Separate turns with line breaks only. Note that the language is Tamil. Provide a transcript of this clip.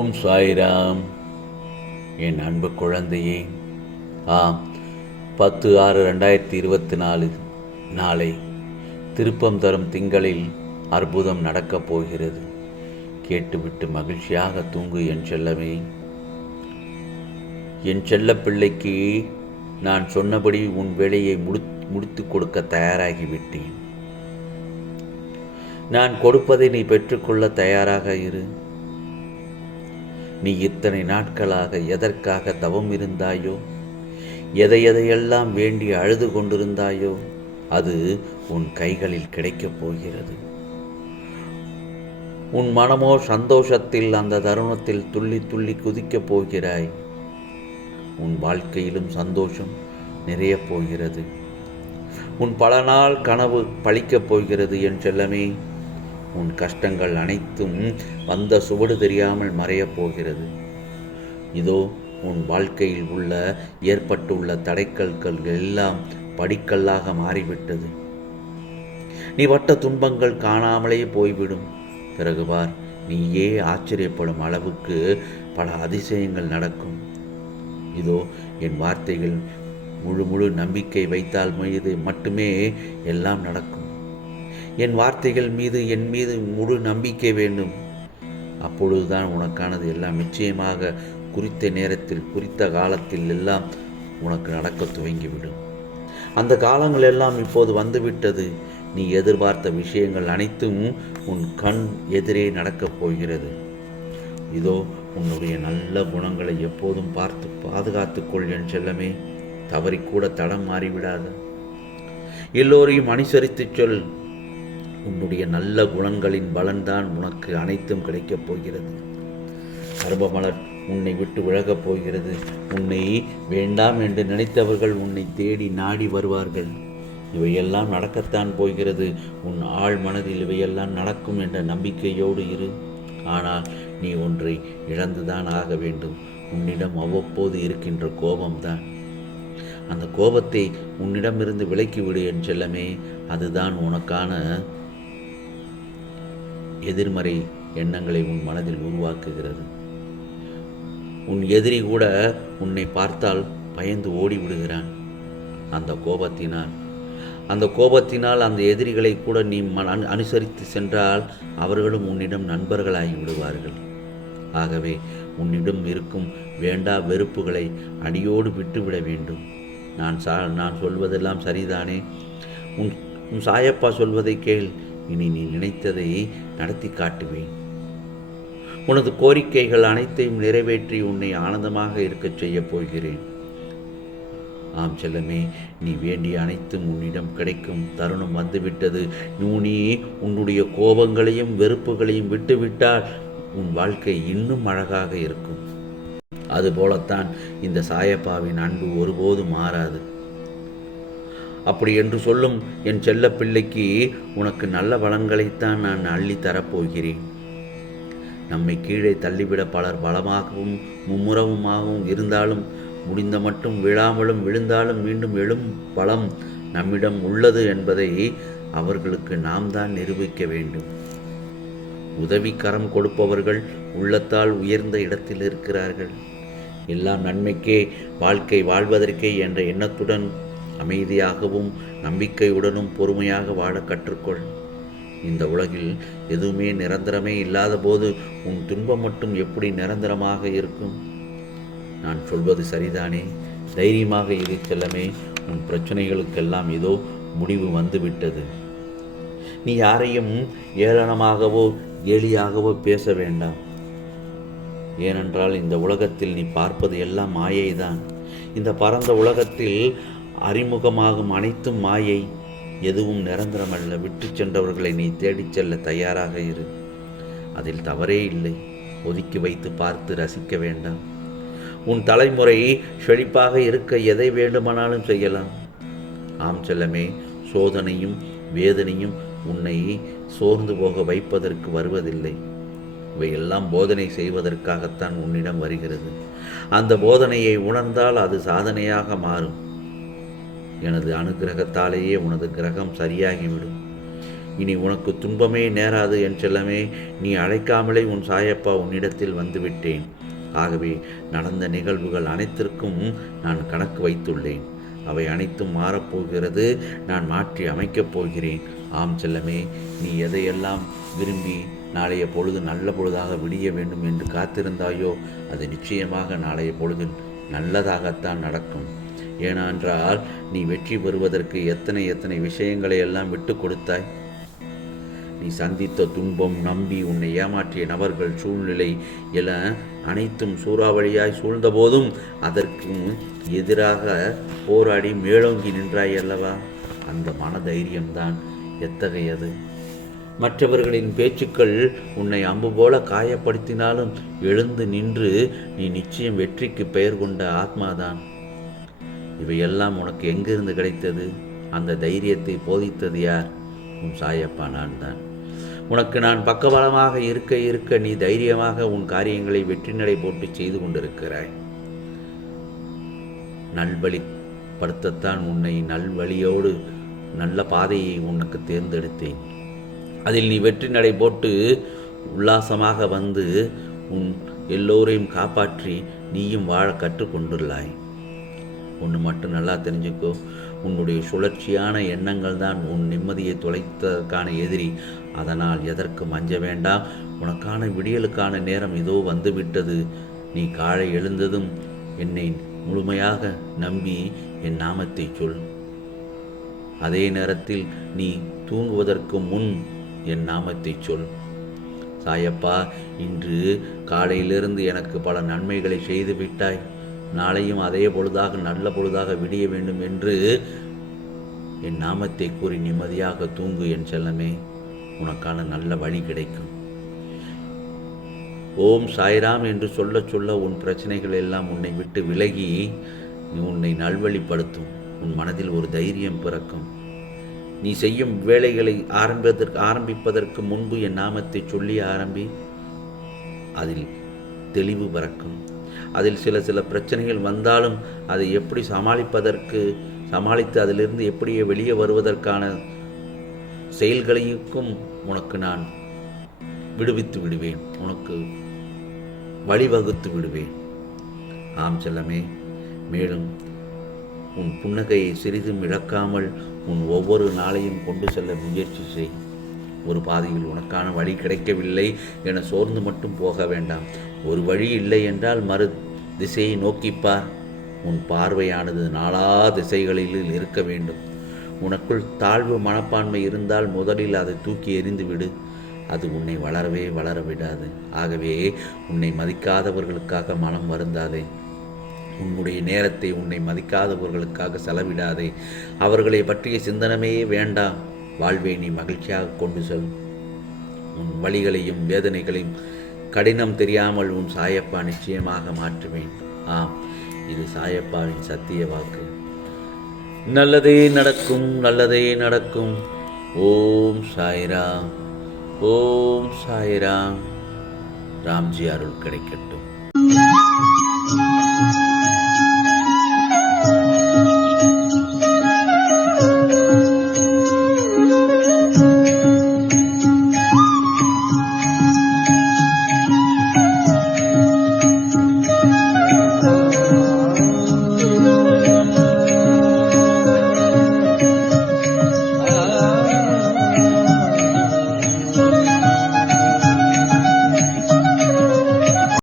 ஓம் சாய்ராம். என் அன்பு குழந்தையே ஆம் பத்து ஆறு ரெண்டாயிரத்தி இருபத்தி நாலு நாளை திருப்பம் தரும் திங்களில் அற்புதம் நடக்கப் போகிறது. கேட்டுவிட்டு மகிழ்ச்சியாக தூங்கு என் செல்லமே. என் செல்ல பிள்ளைக்கு நான் சொன்னபடி உன் வேலையை முடி முடித்து கொடுக்க தயாராகிவிட்டேன். நான் கொடுப்பதை நீ பெற்றுக்கொள்ள தயாராக இரு. நீ இத்தனை நாட்களாக எதற்காக தவம் இருந்தாயோ? எதை எதையெல்லாம் வேண்டி அழுது கொண்டிருந்தாயோ? அது உன் கைகளில் கிடைக்கப் போகிறது. உன் மனமோ சந்தோஷத்தில் அந்த தருணத்தில் துள்ளி துள்ளி குதிக்கப் போகிறாய். உன் வாழ்க்கையிலும் சந்தோஷம் நிறைய போகிறது. உன் பல நாள் கனவு பழிக்கப் போகிறது என் செல்லமே. உன் கஷ்டங்கள் அனைத்தும் வந்த சுவடு தெரியாமல் மறையப் போகிறது. இதோ உன் வாழ்க்கையில் உள்ள ஏற்பட்டுள்ள தடைக்கல்கள் எல்லாம் படிக்கல்லாக மாறிவிட்டது. நீ வட்ட துன்பங்கள் காணாமலே போய்விடும். பிறகு பார் நீயே ஆச்சரியப்படும் அளவுக்கு பல அதிசயங்கள் நடக்கும். இதோ என் வார்த்தைகள் முழு முழு நம்பிக்கை வைத்தால் மீது மட்டுமே எல்லாம் நடக்கும். என் வார்த்தைகள் மீது என் மீது முழு நம்பிக்கை வேண்டும். அப்பொழுதுதான் உனக்கானது எல்லாம் நிச்சயமாக குறித்த நேரத்தில் குறித்த காலத்தில் எல்லாம் உனக்கு நடக்க துவங்கிவிடும். அந்த காலங்கள் எல்லாம் இப்போது வந்துவிட்டது. நீ எதிர்பார்த்த விஷயங்கள் அனைத்தும் உன் கண் எதிரே நடக்கப் போகிறது. இதோ உன்னுடைய நல்ல குணங்களை எப்போதும் பார்த்து பாதுகாத்துக்கொள் என் செல்லமே. தவறிக்கூட தடம் மாறிவிடாத. எல்லோரையும் அனுசரித்துச் சொல். உன்னுடைய நல்ல குணங்களின் பலன்தான் உனக்கு அனைத்தும் கிடைக்கப் போகிறது. கர்ப்பமலர் உன்னை விட்டு விலகப் போகிறது. உன்னை வேண்டாம் என்று நினைத்தவர்கள் உன்னை தேடி நாடி வருவார்கள். இவையெல்லாம் நடக்கத்தான் போகிறது. உன் ஆழ் மனதில் இவையெல்லாம் நடக்கும் என்ற நம்பிக்கையோடு இரு. ஆனால் நீ ஒன்றை இழந்துதான் ஆக வேண்டும். உன்னிடம் அவ்வப்போது இருக்கின்ற கோபம்தான். அந்த கோபத்தை உன்னிடமிருந்து விலக்கிவிடு என் செல்லமே. அதுதான் உனக்கான எதிர்மறை எண்ணங்களை உன் மனதில் உருவாக்குகிறது. உன் எதிரி கூட உன்னை பார்த்தால் பயந்து ஓடி விடுகிறான் அந்த கோபத்தினால் அந்த கோபத்தினால் அந்த எதிரிகளை கூட நீ மன அனுசரித்து சென்றால் அவர்களும் உன்னிடம் நண்பர்களாகி விடுவார்கள். ஆகவே உன்னிடம் இருக்கும் வேண்டா வெறுப்புகளை அடியோடு விட்டுவிட வேண்டும். நான் சா நான் சொல்வதெல்லாம் சரிதானே? உன் உன் சாயப்பா சொல்வதை கேள். இனி நீ நினைத்ததை நடத்தி காட்டுவேன். உனது கோரிக்கைகள் அனைத்தையும் நிறைவேற்றி உன்னை ஆனந்தமாக இருக்கச் செய்யப் போகிறேன். ஆம் செல்லமே நீ வேண்டிய அனைத்தும் உன்னிடம் கிடைக்கும். தருணம் வந்துவிட்டது. நீ உன்னுடைய கோபங்களையும் வெறுப்புகளையும் விட்டுவிட்டால் உன் வாழ்க்கை இன்னும் அழகாக இருக்கும். அதுபோலத்தான் இந்த சாயப்பாவின் அன்பு ஒருபோதும் மாறாது. அப்படி என்று சொல்லும் என் செல்ல பிள்ளைக்கு உனக்கு நல்ல வளங்களைத்தான் நான் அள்ளி தரப்போகிறேன். நம்மை கீழே தள்ளிவிட பலர் பலமாகவும் மும்முரவுமாகவும் இருந்தாலும் முடிந்த மட்டும் விழாமலும் விழுந்தாலும் மீண்டும் எழும் பலம் நம்மிடம் உள்ளது என்பதை அவர்களுக்கு நாம் தான் நிரூபிக்க வேண்டும். உதவி கரம் கொடுப்பவர்கள் உள்ளத்தால் உயர்ந்த இடத்தில் இருக்கிறார்கள். எல்லாம் நன்மைக்கே வாழ்க்கை வாழ்வதற்கே என்ற எண்ணத்துடன் அமைதியாகவும் நம்பிக்கையுடனும் பொறுமையாக வாழ கற்றுக்கொள். இந்த உலகில் எதுவுமே நிரந்தரமே இல்லாத போது உன் துன்பம் மட்டும் எப்படி நிரந்தரமாக இருக்கும்? நான் சொல்வது சரிதானே? தைரியமாக இரு செல்லமே உன் பிரச்சனைகளுக்கெல்லாம் ஏதோ முடிவு வந்துவிட்டது. நீ யாரையும் ஏளனமாகவோ கேலியாகவோ பேச வேண்டாம். ஏனென்றால் இந்த உலகத்தில் நீ பார்ப்பது எல்லாம் மாயைதான். இந்த பரந்த உலகத்தில் அறிமுகமாகும் அனைத்தும் மாயை எதுவும் நிரந்தரமல்ல. விட்டு சென்றவர்களை நீ தேடிச் செல்ல தயாராக இரு. அதில் தவறே இல்லை. ஒதுக்கி வைத்து பார்த்து ரசிக்க வேண்டாம். உன் தலைமுறை செழிப்பாக இருக்க எதை வேண்டுமானாலும் செய்யலாம். ஆம் செல்லமே சோதனையும் வேதனையும் உன்னை சோர்ந்து போக வைப்பதற்கு வருவதில்லை. இவையெல்லாம் போதனை செய்வதற்காகத்தான் உன்னிடம் வருகிறது. அந்த போதனையை உணர்ந்தால் அது சாதனையாக மாறும். எனது அனுகிரகத்தாலேயே உனது கிரகம் சரியாகிவிடும். இனி உனக்கு துன்பமே நேராது என் செல்லமே நீ அழைக்காமலே உன் சாயப்பா உன்னிடத்தில் வந்துவிட்டேன். ஆகவே நடந்த நிகழ்வுகள் அனைத்திற்கும் நான் கணக்கு வைத்துள்ளேன். அவை அனைத்தும் மாறப்போகிறது நான் மாற்றி அமைக்கப் போகிறேன். ஆம் செல்லமே நீ எதையெல்லாம் விரும்பி நாளைய பொழுது நல்ல பொழுதாக விடிய வேண்டும் என்று காத்திருந்தாயோ அது நிச்சயமாக நாளைய பொழுதில் நல்லதாகத்தான் நடக்கும். ஏனென்றால் நீ வெற்றி பெறுவதற்கு எத்தனை எத்தனை விஷயங்களை எல்லாம் விட்டு கொடுத்தாய்? நீ சந்தித்த துன்பம் நம்பி உன்னை ஏமாற்றிய நபர்கள் சூழ்நிலை என அனைத்தும் சூறாவளியாய் சூழ்ந்தபோதும் அதற்கு எதிராக போராடி மேலோங்கி நின்றாய் அல்லவா? அந்த மனதைரியம்தான் எத்தகையது? மற்றவர்களின் பேச்சுக்கள் உன்னை அம்பு போல காயப்படுத்தினாலும் எழுந்து நின்று நீ நிச்சயம் வெற்றிக்கு பெயர் கொண்ட ஆத்மாதான். இவையெல்லாம் உனக்கு எங்கிருந்து கிடைத்தது? அந்த தைரியத்தை போதித்தது யார்? உன் சாயப்பா நான் தான் உனக்கு நான் பக்கபலமாக இருக்க இருக்க நீ தைரியமாக உன் காரியங்களை வெற்றி நடை போட்டு செய்து கொண்டிருக்கிறாய். நல்வழிப்படுத்தத்தான் உன்னை நல்வழியோடு நல்ல பாதையை உனக்கு தேர்ந்தெடுத்தேன். அதில் நீ வெற்றி நடை போட்டு உல்லாசமாக வந்து உன் எல்லோரையும் காப்பாற்றி நீயும் வாழ கற்றுக்கொண்டுள்ளாய். ஒன்று மட்டும் நல்லா தெரிஞ்சுக்கோ. உன்னுடைய சுழற்சியான எண்ணங்கள் தான் உன் நிம்மதியை தொலைத்ததற்கான எதிரி. அதனால் எதற்கு மஞ்ச வேண்டாம்? உனக்கான விடியலுக்கான நேரம் இதோ வந்துவிட்டது. நீ காலை எழுந்ததும் என்னை முழுமையாக நம்பி என் நாமத்தை சொல். அதே நேரத்தில் நீ தூங்குவதற்கு முன் என் நாமத்தை சொல். சாயப்பா இன்று காலையிலிருந்து எனக்கு பல நன்மைகளை செய்து விட்டாய். நாளையும் அதே பொழுதாக நல்ல பொழுதாக விடிய வேண்டும் என்று என் நாமத்தை கூறி நிம்மதியாக தூங்கு என் செல்லமே. உனக்கான நல்ல வழி கிடைக்கும். ஓம் சாய்ராம் என்று சொல்ல சொல்ல உன் பிரச்சனைகள் எல்லாம் உன்னை விட்டு விலகி நீ உன்னை நல்வழிப்படுத்தும். உன் மனதில் ஒரு தைரியம் பிறக்கும். நீ செய்யும் வேலைகளை ஆரம்பிப்பதற்கு ஆரம்பிப்பதற்கு முன்பு என் நாமத்தை சொல்லி ஆரம்பி அதில் தெளிவு பிறக்கும். அதில் சில சில பிரச்சனைகள் வந்தாலும் அதை எப்படி சமாளிப்பதற்கு சமாளித்து அதிலிருந்து எப்படியே வெளியே வருவதற்கான செயல்களையும் உனக்கு நான் விடுவித்து விடுவேன். உனக்கு வழிவகுத்து விடுவேன். ஆம் செல்லமே மேலும் உன் புன்னகையை சிறிதும் இழக்காமல் உன் ஒவ்வொரு நாளையும் கொண்டு செல்ல முயற்சி செய். ஒரு பாதையில் உனக்கான வழி கிடைக்கவில்லை என சோர்ந்து மட்டும் போக வேண்டாம். ஒரு வழி இல்லை என்றால் மறு திசையை நோக்கிப்பார் உன் பார்வையானது நாலா திசைகளில் இருக்க வேண்டும். உனக்குள் தாழ்வு மனப்பான்மை இருந்தால் முதலில் அதை தூக்கி எறிந்து விடு. அது உன்னை வளரவே வளர விடாது. ஆகவே உன்னை மதிக்காதவர்களுக்காக மனம் வருந்தாதே. உன்னுடைய நேரத்தை உன்னை மதிக்காதவர்களுக்காக செலவிடாதே. அவர்களை பற்றிய சிந்தனமே வேண்டாம். வாழ்வை நீ மகிழ்ச்சியாக கொண்டு செல். உன் வழிகளையும் வேதனைகளையும் கடினம் தெரியாமல் உன் சாயப்பா நிச்சயமாக மாற்றுவேன். ஆம் இது சாயப்பாவின் சத்திய வாக்கு. நல்லதே நடக்கும் நல்லதே நடக்கும். ஓம் சாய்ராம் ஓம் சாய்ராம். ராம்ஜி அருள் கிடைக்கட்டும்.